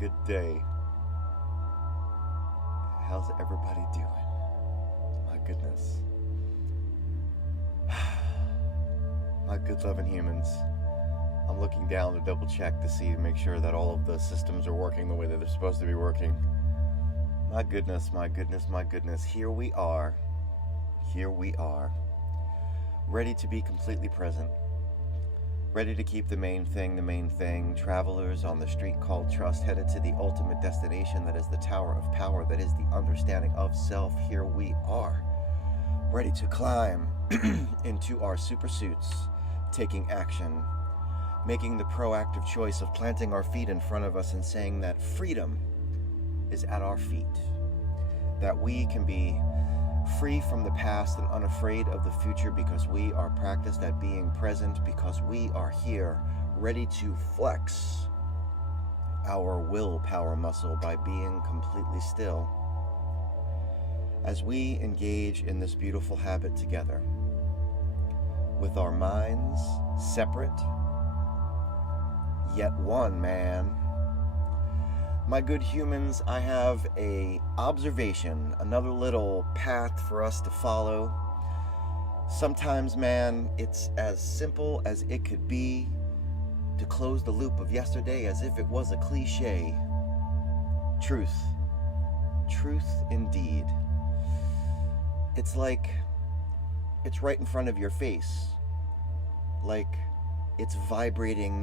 Good day. How's everybody doing? My goodness. My good loving humans. I'm looking down to double check to make sure that all of the systems are working the way that they're supposed to be working. My goodness, my goodness, my goodness. Here we are. Here we are. Ready to be completely present. Ready to keep the main thing. Travelers on the street called trust, headed to the ultimate destination that is the Tower of Power, that is the understanding of self. Here we are. Ready to climb into our super suits, taking action, making the proactive choice of planting our feet in front of us and saying that freedom is at our feet. That we can be free from the past and unafraid of the future because we are practiced at being present, because we are here ready to flex our willpower muscle by being completely still as we engage in this beautiful habit together with our minds separate yet one, man. My good humans, I have a observation, another little path for us to follow. Sometimes, man, it's as simple as it could be to close the loop of yesterday as if it was a cliche. Truth. Truth indeed. It's like it's right in front of your face. Like it's vibrating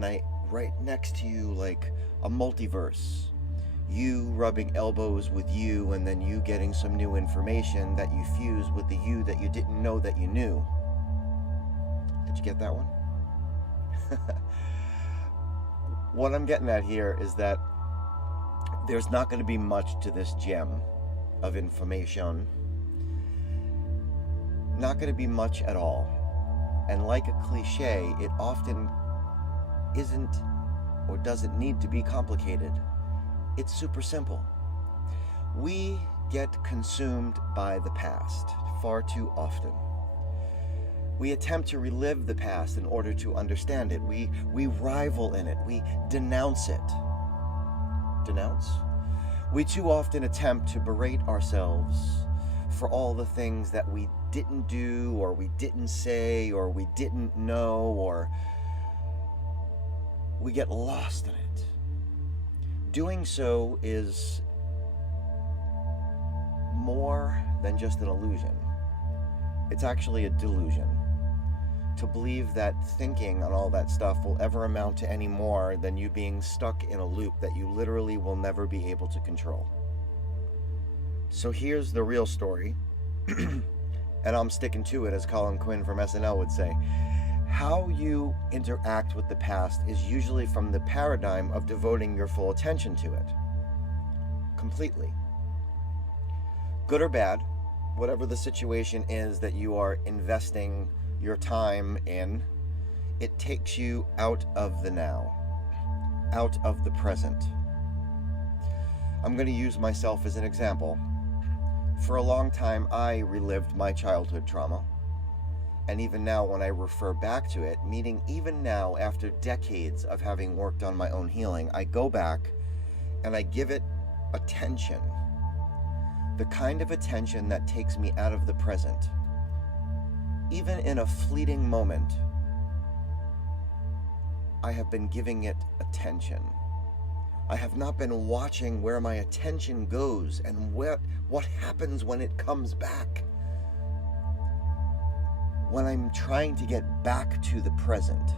right next to you like a multiverse. You rubbing elbows with you, and then you getting some new information that you fuse with the you that you didn't know that you knew. Did you get that one? What I'm getting at here is that there's not going to be much to this gem of information. Not going to be much at all. And like a cliche, it often isn't or doesn't need to be complicated. It's super simple. We get consumed by the past far too often. We attempt to relive the past in order to understand it. We rival in it. We denounce it. Denounce? We too often attempt to berate ourselves for all the things that we didn't do, or we didn't say, or we didn't know, or we get lost in it. Doing so is more than just an illusion. It's actually a delusion. To believe that thinking on all that stuff will ever amount to any more than you being stuck in a loop that you literally will never be able to control. So here's the real story, and I'm sticking to it, as Colin Quinn from SNL would say. How you interact with the past is usually from the paradigm of devoting your full attention to it. Completely. Good or bad, whatever the situation is that you are investing your time in, it takes you out of the now, out of the present. I'm going to use myself as an example. For a long time, I relived my childhood trauma. And even now, when I refer back to it, meaning even now, after decades of having worked on my own healing, I go back and I give it attention. The kind of attention that takes me out of the present. Even in a fleeting moment, I have been giving it attention. I have not been watching where my attention goes and what happens when it comes back. When I'm trying to get back to the present.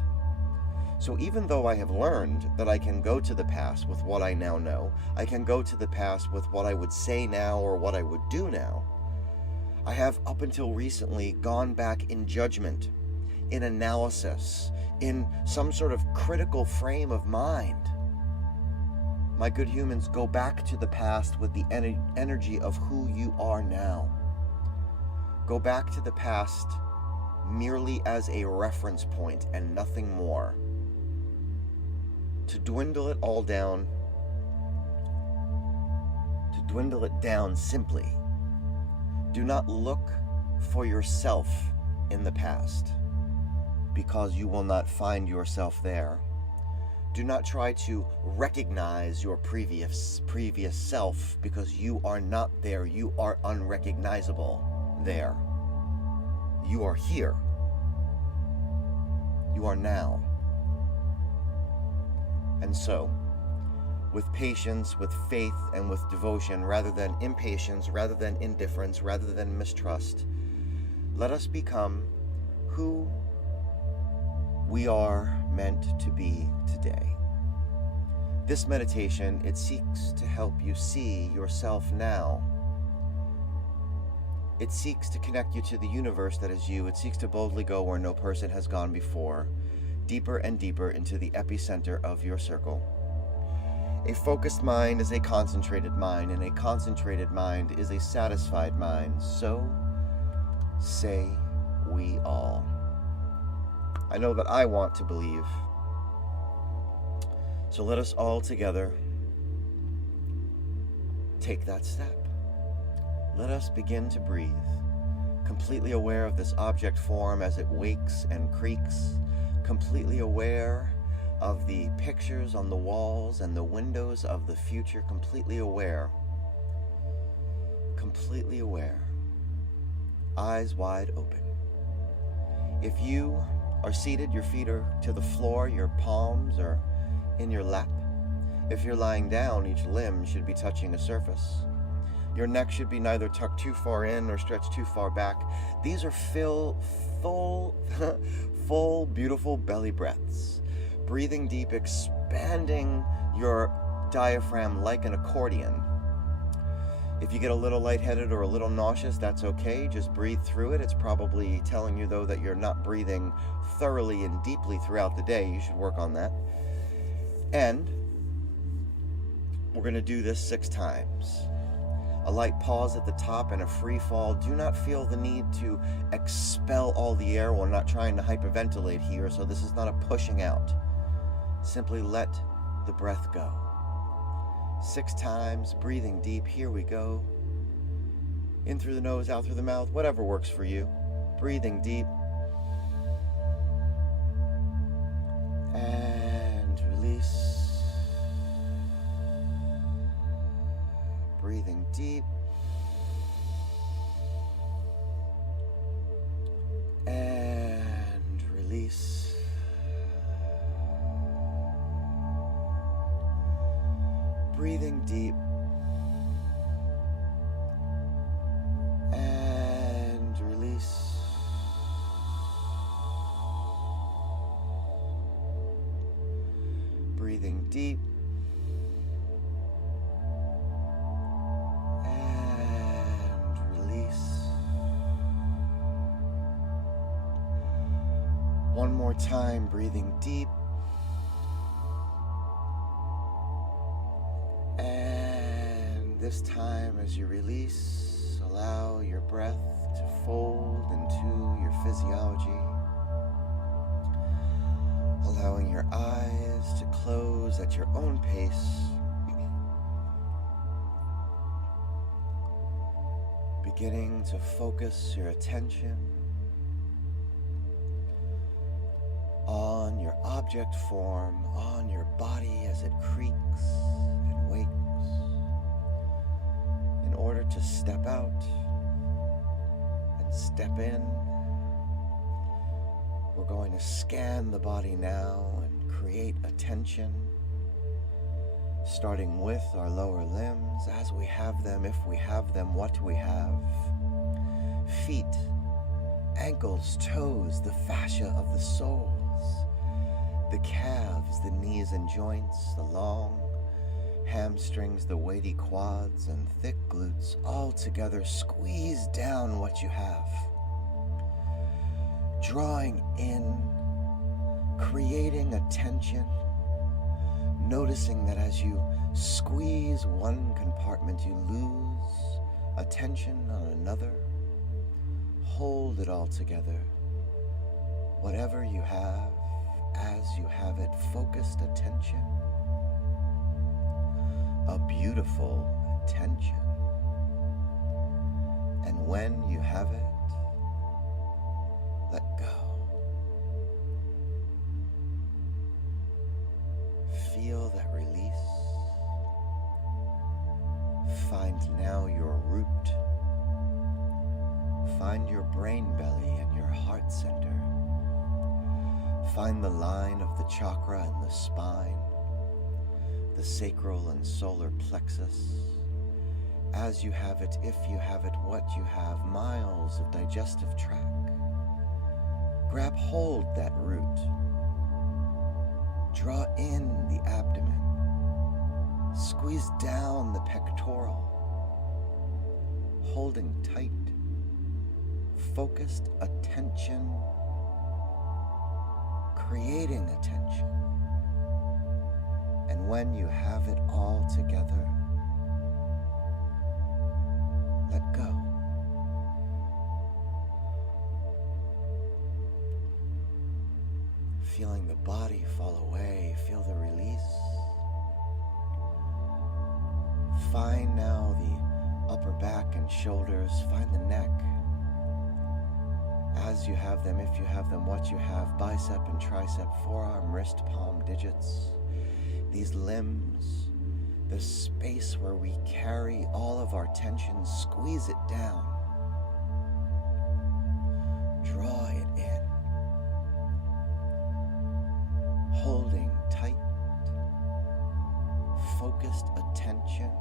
So even though I have learned that I can go to the past with what I now know, I can go to the past with what I would say now or what I would do now, I have up until recently gone back in judgment, in analysis, in some sort of critical frame of mind. My good humans, go back to the past with the energy of who you are now. Go back to the past merely as a reference point and nothing more. To dwindle it all down, simply. Do not look for yourself in the past, because you will not find yourself there. Do not try to recognize your previous self, because you are not there. You are unrecognizable there. You are here. You are now. And so, with patience, with faith, and with devotion, rather than impatience, rather than indifference, rather than mistrust, let us become who we are meant to be today. This meditation, it seeks to help you see yourself now. It seeks to connect you to the universe that is you. It seeks to boldly go where no person has gone before, deeper and deeper into the epicenter of your circle. A focused mind is a concentrated mind, and a concentrated mind is a satisfied mind. So say we all. I know that I want to believe. So let us all together take that step. Let us begin to breathe, completely aware of this object form as it wakes and creaks, completely aware of the pictures on the walls and the windows of the future, completely aware, eyes wide open. If you are seated, your feet are to the floor, your palms are in your lap. If you're lying down, each limb should be touching a surface. Your neck should be neither tucked too far in nor stretched too far back. These are full, beautiful belly breaths. Breathing deep, expanding your diaphragm like an accordion. If you get a little lightheaded or a little nauseous, that's okay. Just breathe through it. It's probably telling you, though, that you're not breathing thoroughly and deeply throughout the day. You should work on that. And we're going to do this 6 times. A light pause at the top and a free fall. Do not feel the need to expel all the air. We're not trying to hyperventilate here, so this is not a pushing out. Simply let the breath go. 6 times, breathing deep. Here we go. In through the nose, out through the mouth, whatever works for you. Breathing deep. And release. Breathing deep. And release. Breathing deep. And release. Breathing deep. One more time, breathing deep. And this time, as you release, allow your breath to fold into your physiology. Allowing your eyes to close at your own pace. Beginning to focus your attention on your object form, on your body as it creaks and wakes. In order to step out and step in, we're going to scan the body now and create attention, starting with our lower limbs as we have them, if we have them, what we have. Feet, ankles, toes, the fascia of the soles, the calves, the knees and joints, the long hamstrings, the weighty quads and thick glutes, all together. Squeeze down what you have. Drawing in, creating a tension, noticing that as you squeeze one compartment, you lose attention on another. Hold it all together. Whatever you have, as you have it, focused attention. A beautiful attention. And when you have it, let go. Feel that release. Find now your root. Find your brain belly and your heart center. Find the line of the chakra and the spine, the sacral and solar plexus. As you have it, if you have it, what you have, miles of digestive tract. Grab hold that root. Draw in the abdomen. Squeeze down the pectoral. Holding tight, focused attention, creating attention. And when you have it all together, let go. Feeling the body fall away, feel the release. Find now the upper back and shoulders, find the neck. As you have them, if you have them, what you have, bicep and tricep, forearm, wrist, palm, digits. These limbs, the space where we carry all of our tension, squeeze it down. Draw it in. Holding tight, focused attention.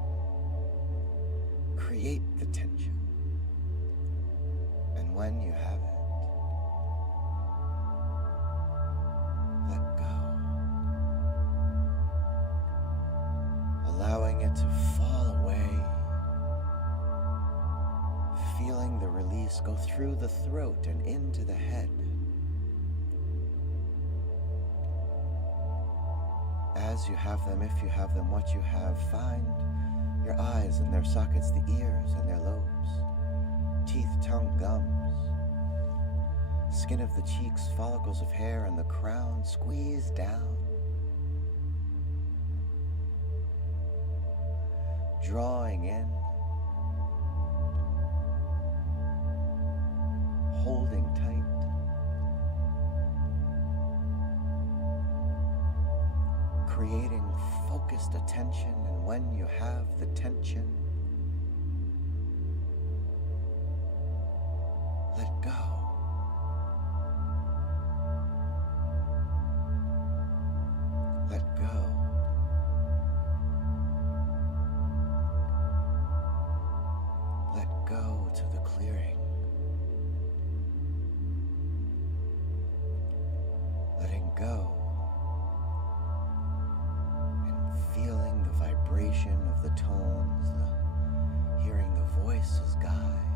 Create the tension. And when you have it, let go. Allowing it to fall away. Feeling the release go through the throat and into the head. As you have them, if you have them, what you have, find your eyes and their sockets, the ears and their lobes, teeth, tongue, gums, skin of the cheeks, follicles of hair, and the crown. Squeeze down. Drawing in. Holding tight. Creating focused attention, and when you have the tension, let go. Let go. Let go to the clearing. Letting go. Feeling the vibration of the tones, hearing the voices guide.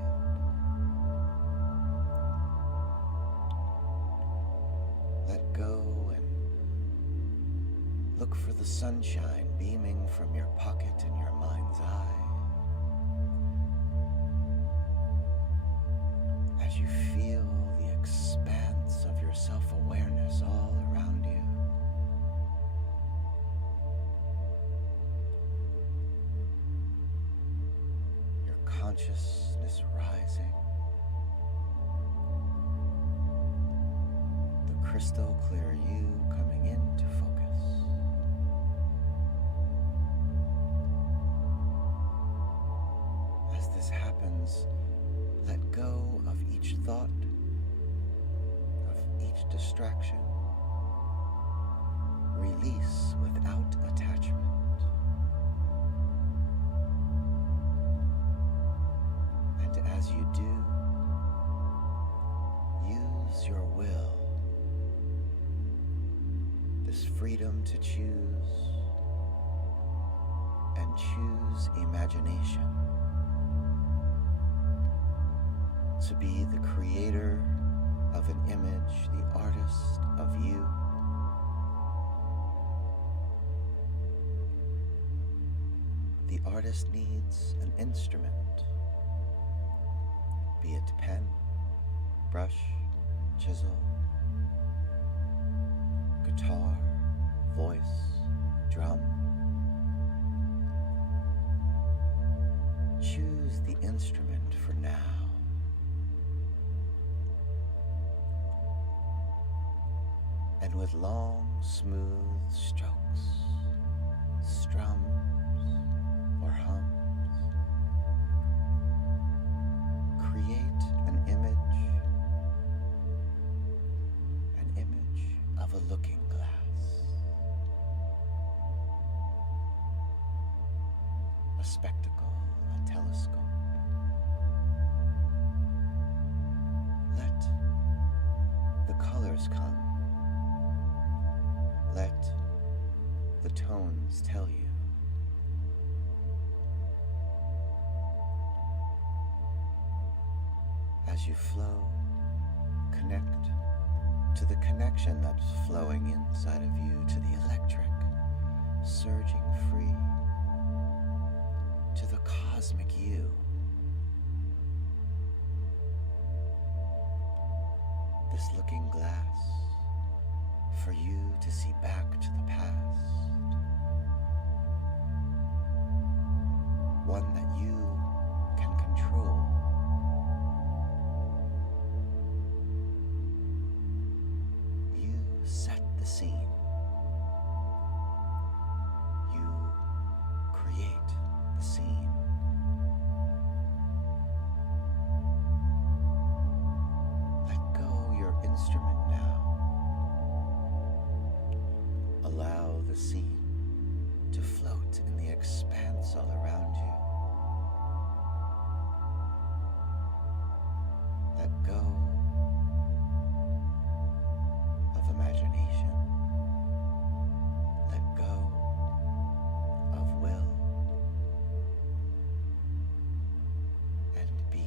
Let go and look for the sunshine beaming from your pocket and your mind's eye. As you feel the expanse of your self-awareness all around you. Consciousness rising, the crystal clear you coming into focus. As this happens, let go of each thought, of each distraction. Release without attachment. As you do, use your will, this freedom to choose, and choose imagination, to be the creator of an image, the artist of you. The artist needs an instrument. Be it pen, brush, chisel, guitar, voice, drum. Choose the instrument for now. And with long, smooth strokes, spectacle, a telescope. Let the colors come. Let the tones tell you. As you flow, connect to the connection that's flowing inside of you, to the electric, surging free, to the cosmic you. This looking glass for you to see back to the past, one that you can control. You set the scene. You create the scene. Let go your instrument now. Allow the scene to float in the expanse all around you. Let go of imagination. Let go of will. And be.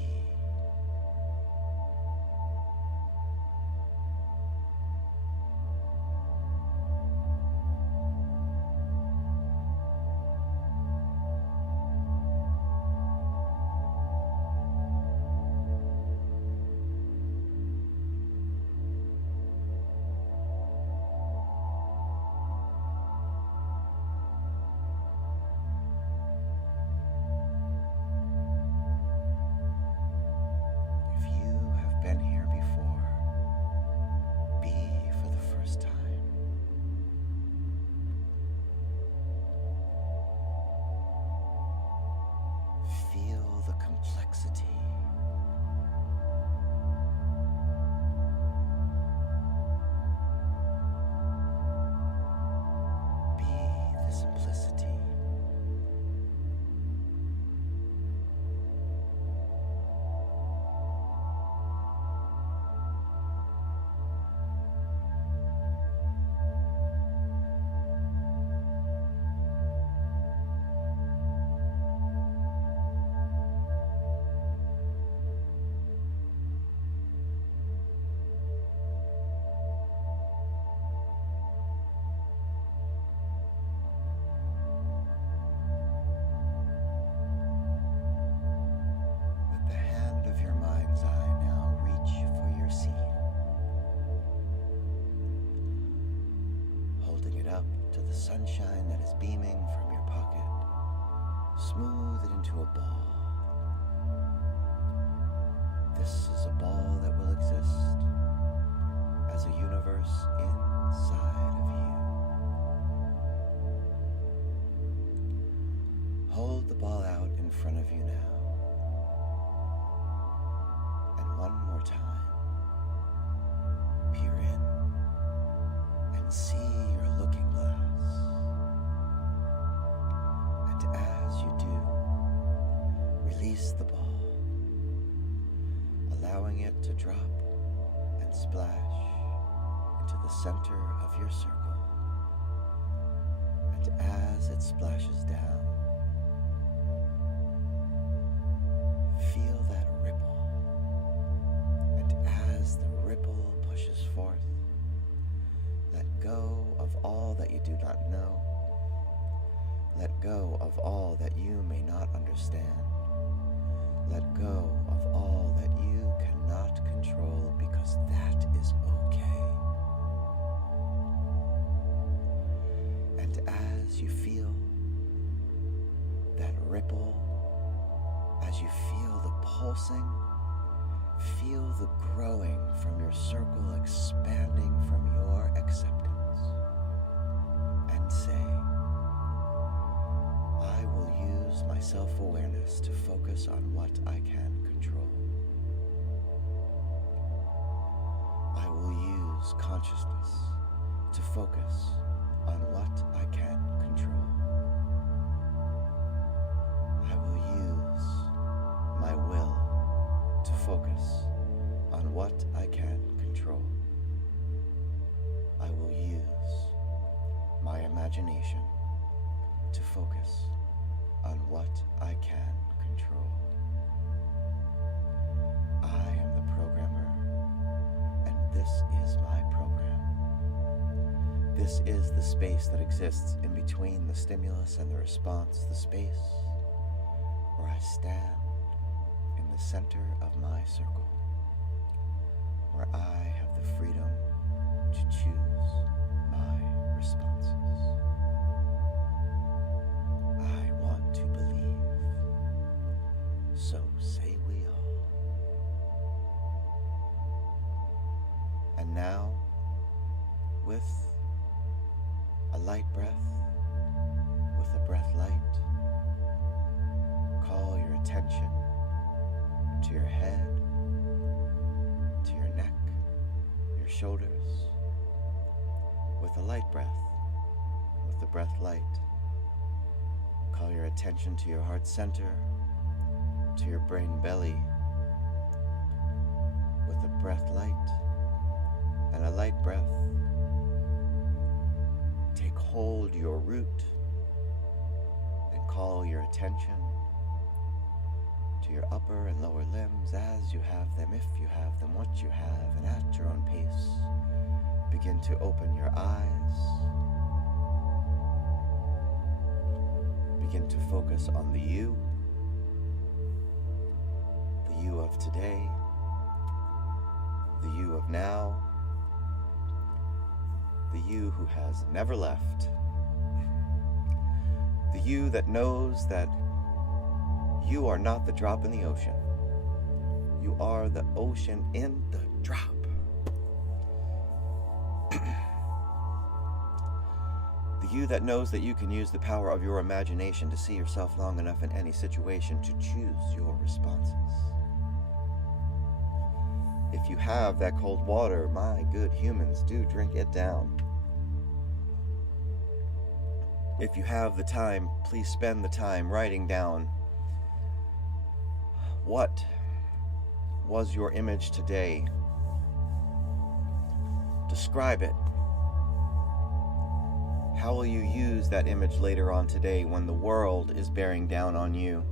If you have been here before, be for the first time. Feel the complexity. Be the simplicity. With the hand of your mind's eye now, reach for your scene. Holding it up to the sunshine that is beaming from your pocket, smooth it into a ball. This is a ball that will exist as a universe inside of you. Hold the ball out in front of you now. And one more time, peer in and see your looking glass. And as you do, release the ball, allowing it to drop and splash into the center of your circle. And as it splashes down, feel that ripple. And as the ripple pushes forth, let go of all that you do not know. Let go of all that you may not understand. Let go of all that you cannot control, because that is okay. And as you feel that ripple, as you feel the pulsing, feel the growing from your circle, expanding from your acceptance, and say, I will use my self-awareness to focus on what I can control. I will use consciousness to focus on what I can control. imagination to focus on what I can control. I am the programmer, and this is my program. This is the space that exists in between the stimulus and the response, the space where I stand in the center of my circle, where I have the freedom to choose my responses. I want to believe, so say we all. And now, with a light breath, with a breath light, call your attention to your head, to your neck, your shoulders. With a light breath, with the breath light, call your attention to your heart center, to your brain belly. With a breath light and a light breath, take hold your root and call your attention to your upper and lower limbs as you have them, if you have them, what you have, and at your own pace. Begin to open your eyes. Begin to focus on the you of today, the you of now, the you who has never left, the you that knows that you are not the drop in the ocean. You are the ocean in the drop. The you that knows that you can use the power of your imagination to see yourself long enough in any situation to choose your responses. If you have that cold water, my good humans, do drink it down. If you have the time, please spend the time writing down what was your image today. Describe it. How will you use that image later on today when the world is bearing down on you?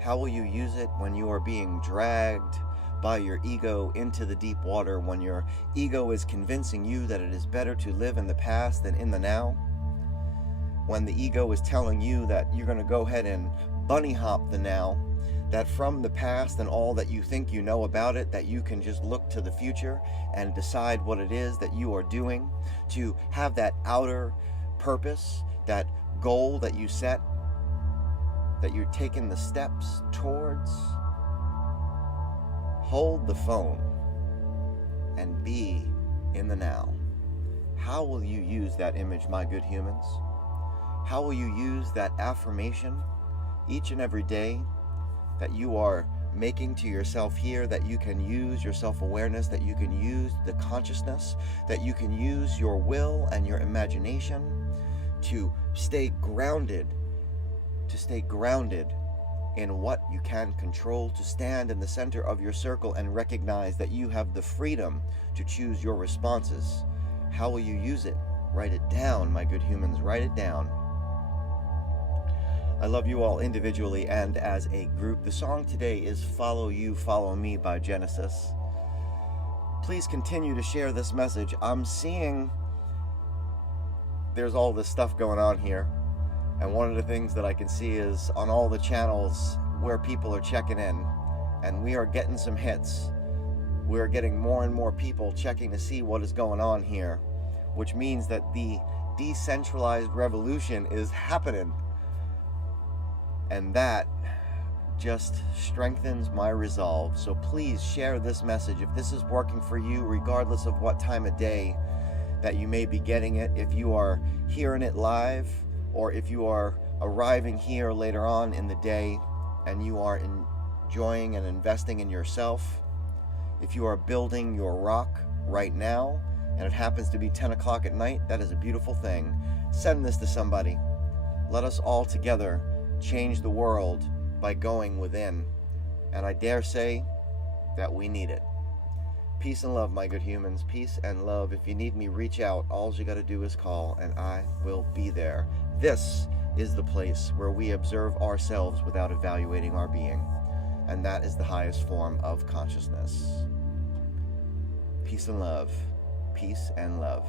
How will you use it when you are being dragged by your ego into the deep water, when your ego is convincing you that it is better to live in the past than in the now? When the ego is telling you that you're going to go ahead and bunny hop the now, that from the past and all that you think you know about it, that you can just look to the future and decide what it is that you are doing, to have that outer purpose, that goal that you set, that you're taking the steps towards. Hold the phone and be in the now. How will you use that image, my good humans? How will you use that affirmation each and every day that you are making to yourself here, that you can use your self-awareness, that you can use the consciousness, that you can use your will and your imagination to stay grounded in what you can control, to stand in the center of your circle and recognize that you have the freedom to choose your responses. How will you use it? Write it down, my good humans, write it down. I love you all individually and as a group. The song today is Follow You, Follow Me by Genesis. Please continue to share this message. I'm seeing there's all this stuff going on here. And one of the things that I can see is on all the channels where people are checking in. And we are getting some hits. We're getting more and more people checking to see what is going on here. Which means that the decentralized revolution is happening. And that just strengthens my resolve. So please share this message. If this is working for you, regardless of what time of day that you may be getting it, if you are hearing it live, or if you are arriving here later on in the day and you are enjoying and investing in yourself, if you are building your rock right now and it happens to be 10 o'clock at night, that is a beautiful thing. Send this to somebody. Let us all together change the world by going within. And I dare say that we need it. Peace and love, my good humans. Peace and love. If you need me, reach out. All you got to do is call, and I will be there. This is the place where we observe ourselves without evaluating our being, and that is the highest form of consciousness. Peace and love. Peace and love.